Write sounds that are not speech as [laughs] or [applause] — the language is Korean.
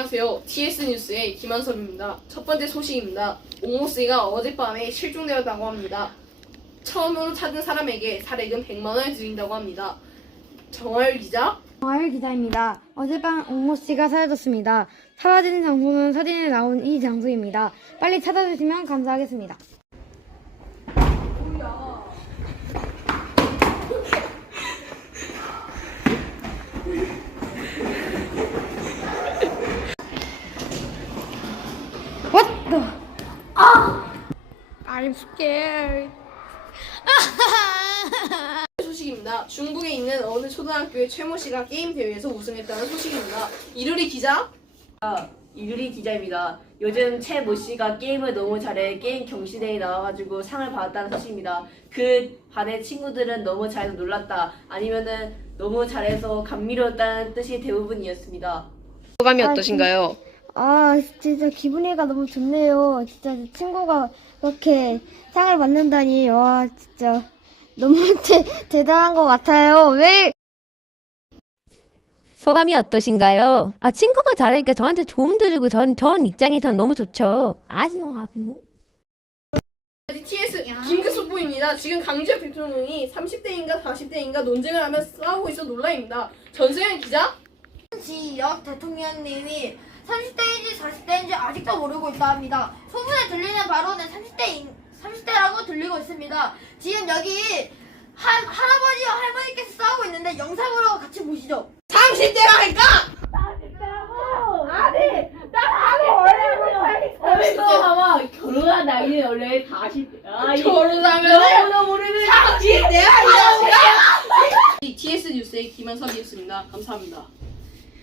안녕하세요. TS 뉴스의 김한섭입니다. 첫 번째 소식입니다. 옹모 씨가 어젯밤에 실종되었다고 합니다. 처음으로 찾은 사람에게 살해금 100만 원을 드린다고 합니다. 정화율 기자? 정하율 기자입니다. 어젯밤 옥모 씨가 사라졌습니다. 사라진 장소는 사진에 나온 이 장소입니다. 빨리 찾아주시면 감사하겠습니다. What the? I'm scared. [laughs] 소식입니다. 중국에 있는 어느 초등학교의 최모 씨가 게임 대회에서 우승했다는 소식입니다. 이루리 기자? 이유리 기자입니다. 요즘 최 모 씨가 게임을 너무 잘해 게임 경시대에 나와가지고 상을 받았다는 소식입니다. 그 반의 친구들은 너무 잘해서 놀랐다. 아니면은 너무 잘해서 감미로웠다는 뜻이 대부분이었습니다. 소감이 아, 어떠신가요? 아, 진짜 기분이가 너무 좋네요. 진짜 제 친구가 그렇게 상을 받는다니, 와, 진짜 너무 [laughs] 대, 대단한 것 같아요. 왜? 소감이 어떠신가요? 아, 친구가 잘하니까 저한테 도움도 주고 전, 전 입장에선 너무 좋죠. 아주, 아주. TS 긴급 속보입니다. 지금 강주혁 대통령이 30대인가 40대인가 논쟁을 하며 싸우고 있어 논란입니다. 전세현 기자? 지역 대통령님이 30대인지 40대인지 아직도 모르고 있다 합니다. 소문에 들리는 바로는 30대인 30대라고 들리고 있습니다. 지금 여기 할 할아버지와 할머니께서 싸우고 있는데 영상으로 같이 보시죠. 30대라니까! 그래서 봐봐 결혼한 나이는 원래 40대. 아, 결혼하면 너무 모르는 30대야 이 TS 뉴스의 김한섭이었습니다. 감사합니다.